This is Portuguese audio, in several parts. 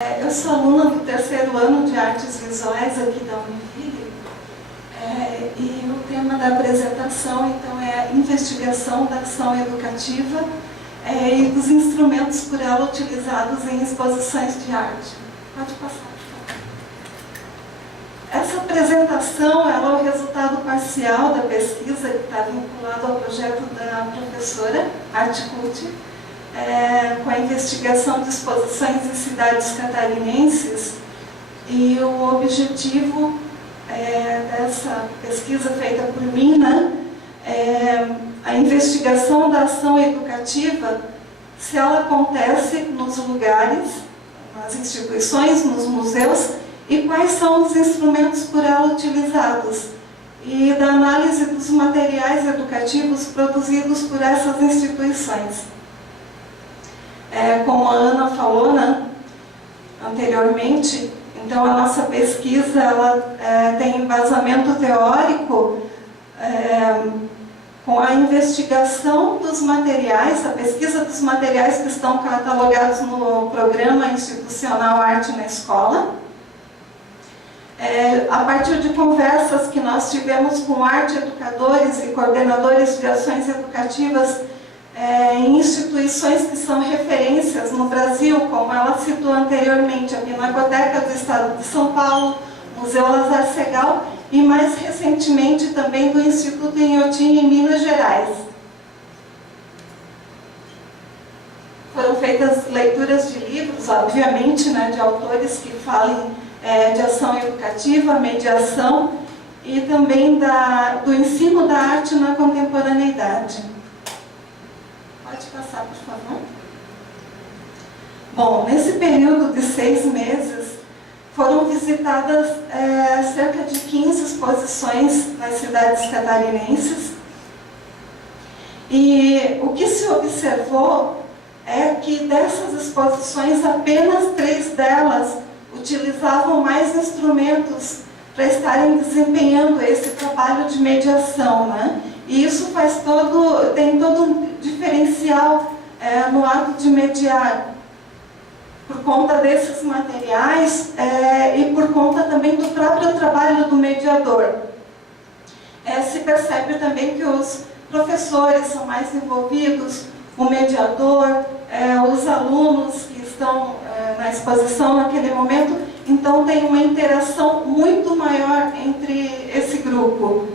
Eu sou aluna do terceiro ano de Artes Visuais aqui da Univille, e o tema da apresentação, então, é a investigação da ação educativa e dos instrumentos por ela utilizados em exposições de arte. Pode passar, por favor. Essa apresentação ela é o resultado parcial da pesquisa que está vinculado ao projeto da professora Articult, com a investigação de exposições em cidades catarinenses, e o objetivo dessa pesquisa feita por mim, é a investigação da ação educativa, se ela acontece nos lugares, nas instituições, nos museus, e quais são os instrumentos por ela utilizados, e da análise dos materiais educativos produzidos por essas instituições. Como a Ana falou, anteriormente, então a nossa pesquisa ela, tem embasamento teórico com a investigação dos materiais, a pesquisa dos materiais que estão catalogados no Programa Institucional Arte na Escola, a partir de conversas que nós tivemos com arte educadores e coordenadores de ações educativas em instituições que são referências no Brasil, como ela citou anteriormente, a Pinacoteca do Estado de São Paulo, Museu Lazar Segal e mais recentemente também do Instituto Inhotim, em Minas Gerais. Foram feitas leituras de livros, obviamente, de autores que falem de ação educativa, mediação e também do ensino da arte na contemporaneidade. Pode passar, por favor. Bom, nesse período de 6 meses, foram visitadas cerca de 15 exposições nas cidades catarinenses. E o que se observou é que dessas exposições, apenas 3 delas utilizavam mais instrumentos para estarem desempenhando esse trabalho de mediação, E isso tem todo um diferencial no ato de mediar, por conta desses materiais e por conta também do próprio trabalho do mediador. Se percebe também que os professores são mais envolvidos, o mediador, os alunos que estão na exposição naquele momento, então tem uma interação muito maior entre esse grupo.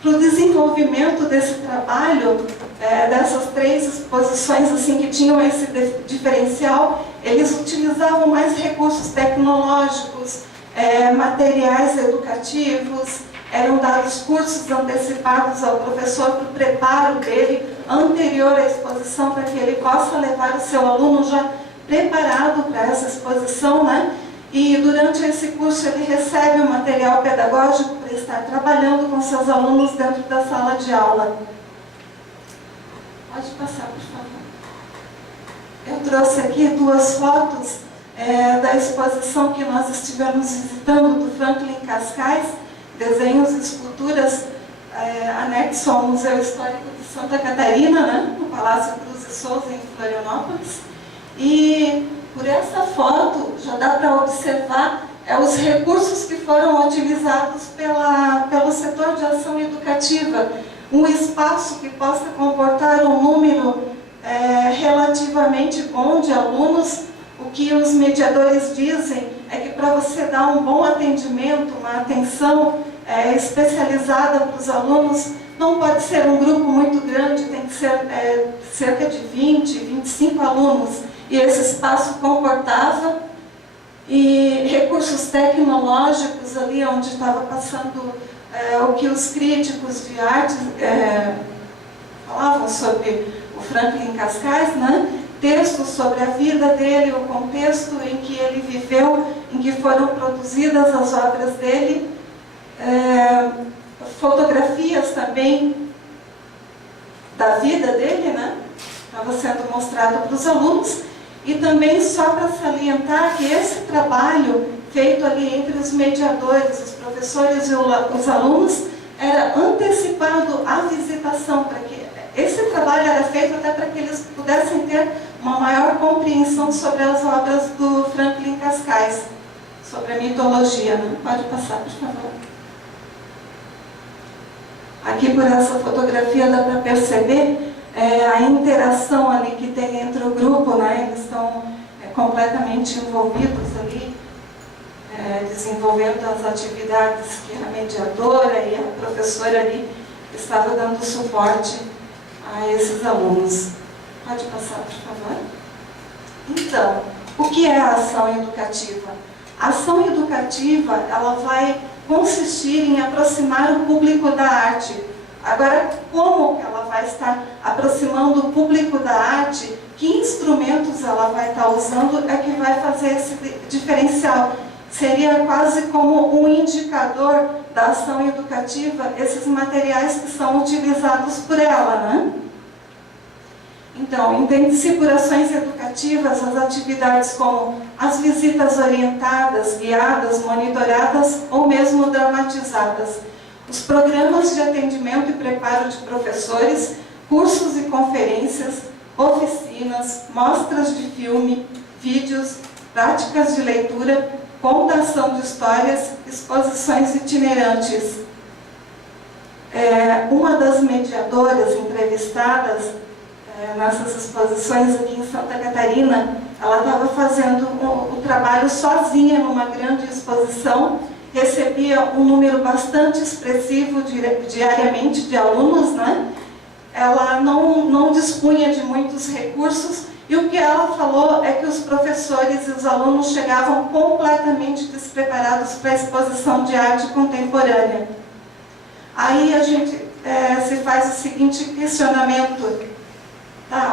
Para o desenvolvimento desse trabalho, dessas 3 exposições assim, que tinham esse diferencial, eles utilizavam mais recursos tecnológicos, materiais educativos, eram dados cursos antecipados ao professor para o preparo dele, anterior à exposição, para que ele possa levar o seu aluno já preparado para essa exposição, E durante esse curso ele recebe o material pedagógico para estar trabalhando com seus alunos dentro da sala de aula. Pode passar, por favor. Eu trouxe aqui 2 fotos da exposição que nós estivemos visitando do Franklin Cascais, desenhos e esculturas anexo ao Museu Histórico de Santa Catarina, no Palácio Cruz e Souza, em Florianópolis. E por essa foto já dá para observar os recursos que foram utilizados pelo setor de ação educativa. Um espaço que possa comportar um número relativamente bom de alunos. O que os mediadores dizem é que para você dar um bom atendimento, uma atenção especializada para os alunos, não pode ser um grupo muito grande, tem que ser cerca de 20, 25 alunos. E esse espaço comportava, e recursos tecnológicos ali onde estava passando o que os críticos de arte falavam sobre o Franklin Cascais, textos sobre a vida dele, o contexto em que ele viveu, em que foram produzidas as obras dele, fotografias também da vida dele, estava sendo mostrado para os alunos. E também só para salientar que esse trabalho feito ali entre os mediadores, os professores e os alunos, era antecipado à visitação, para que esse trabalho era feito até para que eles pudessem ter uma maior compreensão sobre as obras do Franklin Cascais, sobre a mitologia, né? Pode passar, por favor. Aqui por essa fotografia dá para perceber a interação ali que tem entre o grupo, né? Eles estão completamente envolvidos ali, desenvolvendo as atividades que a mediadora e a professora ali estava dando suporte a esses alunos. Pode passar, por favor. Então, o que é a ação educativa? A ação educativa, ela vai consistir em aproximar o público da arte. Agora, como que ela vai estar aproximando o público da arte? Que instrumentos ela vai estar usando é que vai fazer esse diferencial. Seria quase como um indicador da ação educativa, esses materiais que são utilizados por ela, né? Então, entende-se por ações educativas as atividades como as visitas orientadas, guiadas, monitoradas ou mesmo dramatizadas, os programas de atendimento e preparo de professores, cursos e conferências, oficinas, mostras de filme, vídeos, práticas de leitura, contação de histórias, exposições itinerantes. Uma das mediadoras entrevistadas nessas exposições aqui em Santa Catarina, ela estava fazendo o trabalho sozinha numa grande exposição, recebia um número bastante expressivo diariamente de alunos, né? Ela não dispunha de muitos recursos e o que ela falou é que os professores e os alunos chegavam completamente despreparados para a exposição de arte contemporânea. Aí a gente se faz o seguinte questionamento.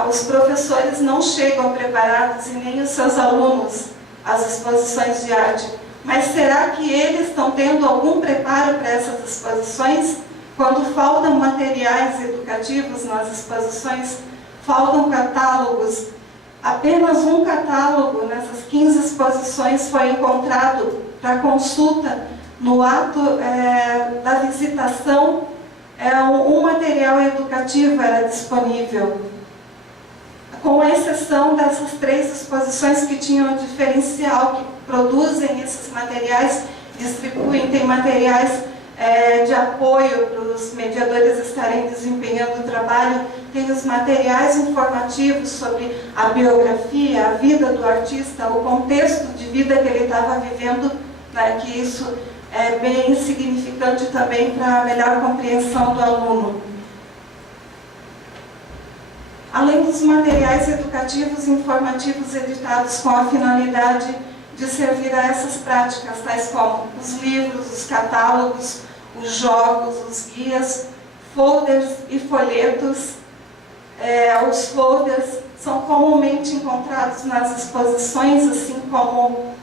Os professores não chegam preparados e nem os seus alunos às exposições de arte. Mas será que eles estão tendo algum preparo para essas exposições? Quando faltam materiais educativos nas exposições, faltam catálogos. Apenas um catálogo nessas 15 exposições foi encontrado para consulta no ato da visitação. Um material educativo era disponível. Com exceção dessas 3 exposições que tinham diferencial, que produzem esses materiais, distribuem, tem materiais de apoio para os mediadores estarem desempenhando o trabalho, tem os materiais informativos sobre a biografia, a vida do artista, o contexto de vida que ele estava vivendo, né, que isso é bem significante também para a melhor compreensão do aluno. Além dos materiais educativos e informativos editados com a finalidade de servir a essas práticas, tais como os livros, os catálogos, os jogos, os guias, folders e folhetos. Os folders são comumente encontrados nas exposições, assim como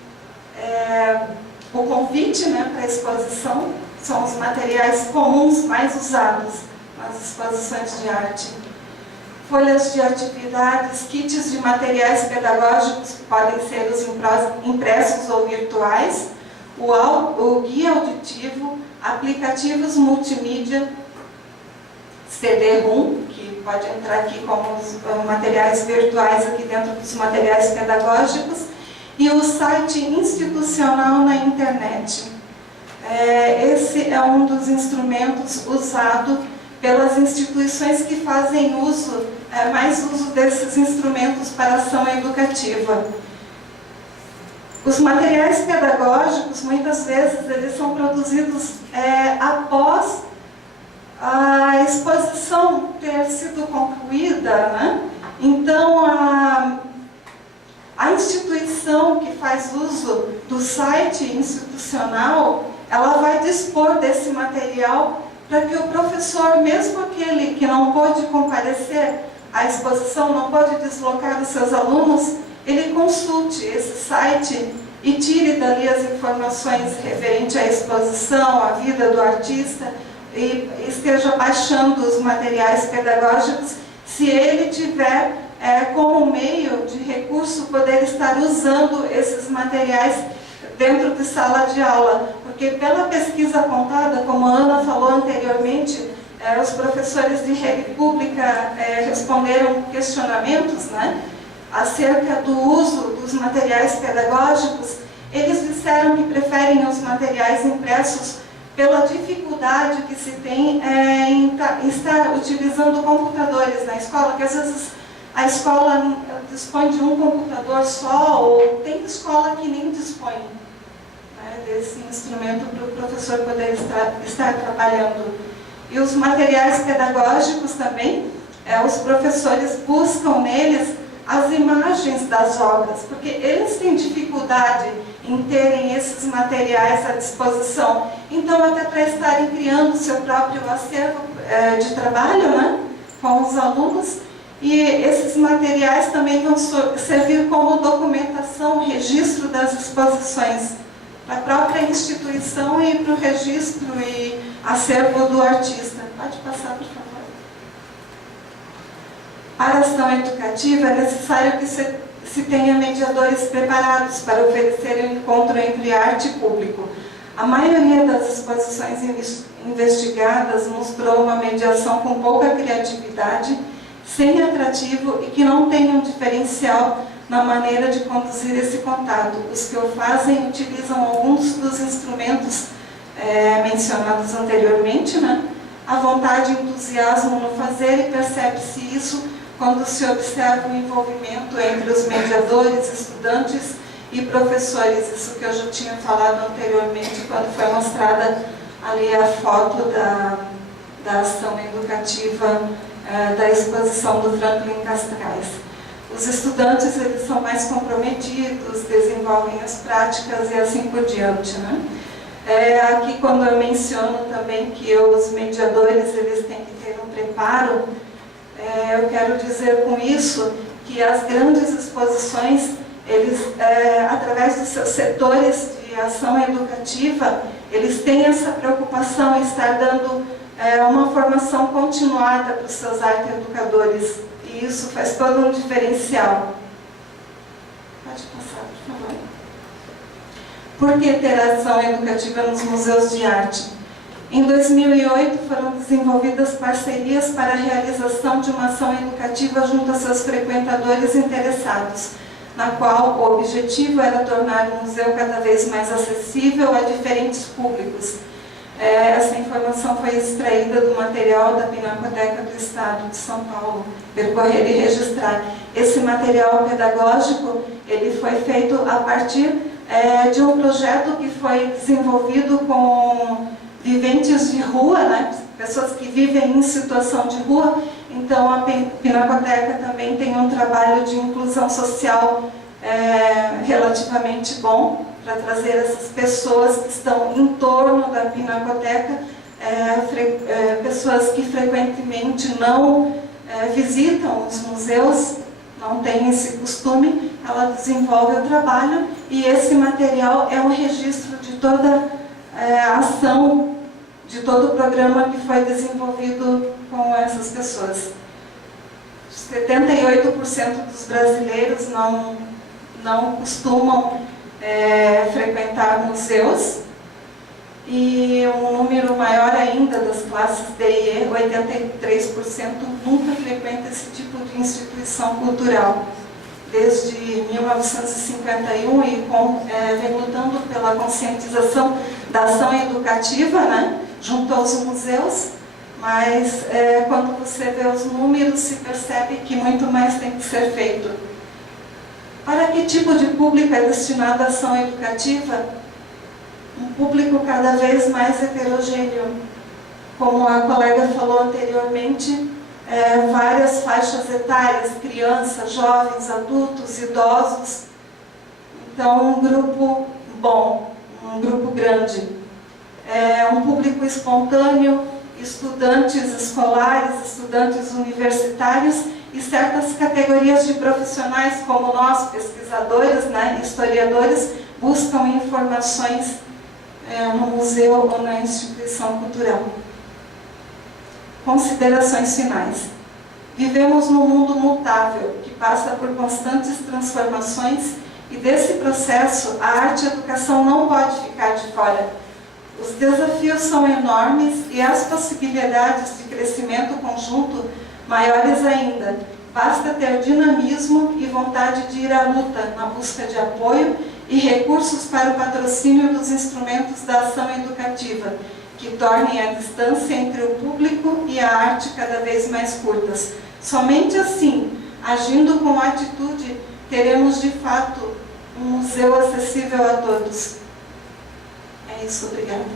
o convite, né, para a exposição, são os materiais comuns mais usados nas exposições de arte. Folhas de atividades, kits de materiais pedagógicos que podem ser os impressos ou virtuais, o guia auditivo, aplicativos multimídia, CD-ROM, que pode entrar aqui como os materiais virtuais aqui dentro dos materiais pedagógicos, e o site institucional na internet. Esse é um dos instrumentos usado pelas instituições que fazem mais uso desses instrumentos para ação educativa. Os materiais pedagógicos, muitas vezes, eles são produzidos após a exposição ter sido concluída, né? Então, a instituição que faz uso do site institucional, ela vai dispor desse material para que o professor, mesmo aquele que não pôde comparecer à exposição, não pode deslocar os seus alunos, ele consulte esse site e tire dali as informações referentes à exposição, à vida do artista, e esteja baixando os materiais pedagógicos, se ele tiver como meio de recurso poder estar usando esses materiais dentro de sala de aula, porque pela pesquisa apontada, como a Ana falou anteriormente, os professores de rede pública responderam questionamentos, né? acerca do uso dos materiais pedagógicos, eles disseram que preferem os materiais impressos pela dificuldade que se tem em estar utilizando computadores na escola, que às vezes a escola dispõe de um computador só, ou tem escola que nem dispõe, né, desse instrumento para o professor poder estar trabalhando. E os materiais pedagógicos também, os professores buscam neles as imagens das obras, porque eles têm dificuldade em terem esses materiais à disposição. Então, até para estarem criando o seu próprio acervo de trabalho, né, com os alunos, e esses materiais também vão servir como documentação, registro das exposições, para a própria instituição e para o registro e acervo do artista. Pode passar, por favor. Para a ação educativa, é necessário que se tenha mediadores preparados para oferecer um encontro entre arte e público. A maioria das exposições investigadas mostrou uma mediação com pouca criatividade, sem atrativo e que não tem um diferencial na maneira de conduzir esse contato. Os que o fazem utilizam alguns dos instrumentos mencionados anteriormente, né? A vontade e entusiasmo no fazer, e percebe-se isso quando se observa o envolvimento entre os mediadores, estudantes e professores. Isso que eu já tinha falado anteriormente, quando foi mostrada ali a foto da ação educativa da exposição do Franklin Castrais. Os estudantes, eles são mais comprometidos, desenvolvem as práticas e assim por diante, né? Aqui, quando eu menciono também que os mediadores, eles têm que ter um preparo, eu quero dizer com isso que as grandes exposições, eles, através dos seus setores de ação educativa, eles têm essa preocupação em estar dando uma formação continuada para os seus arte-educadores. E isso faz todo um diferencial. Pode passar, por favor. Por que ter ação educativa nos museus de arte? Em 2008, foram desenvolvidas parcerias para a realização de uma ação educativa junto a seus frequentadores interessados, na qual o objetivo era tornar o museu cada vez mais acessível a diferentes públicos. Essa informação foi extraída do material da Pinacoteca do Estado de São Paulo, percorrer e registrar. Esse material pedagógico, ele foi feito a partir de um projeto que foi desenvolvido com viventes de rua, né? Pessoas que vivem em situação de rua. Então, a Pinacoteca também tem um trabalho de inclusão social relativamente bom, para trazer essas pessoas que estão em torno da Pinacoteca, pessoas que frequentemente não visitam os museus, não têm esse costume. Ela desenvolve o trabalho e esse material é um registro de toda a ação, de todo o programa que foi desenvolvido com essas pessoas. 78% dos brasileiros não costumam frequentar museus, e um número maior ainda das classes D e E, 83%, nunca frequenta esse tipo de instituição cultural. Desde 1951 e vem lutando pela conscientização da ação educativa, né, junto aos museus, mas quando você vê os números, se percebe que muito mais tem que ser feito. Para que tipo de público é destinada a ação educativa? Um público cada vez mais heterogêneo. Como a colega falou anteriormente, várias faixas etárias, crianças, jovens, adultos, idosos. Então, um grupo bom, um grupo grande. Um público espontâneo, estudantes escolares, estudantes universitários e certas categorias de profissionais, como nós, pesquisadores, né, historiadores, buscam informações no museu ou na instituição cultural. Considerações finais. Vivemos num mundo mutável, que passa por constantes transformações, e desse processo a arte e a educação não pode ficar de fora. Os desafios são enormes e as possibilidades de crescimento conjunto maiores ainda. basta ter dinamismo e vontade de ir à luta na busca de apoio e recursos para o patrocínio dos instrumentos da ação educativa, que tornem a distância entre o público e a arte cada vez mais curtas. Somente assim, agindo com atitude, teremos de fato um museu acessível a todos. É isso, obrigada.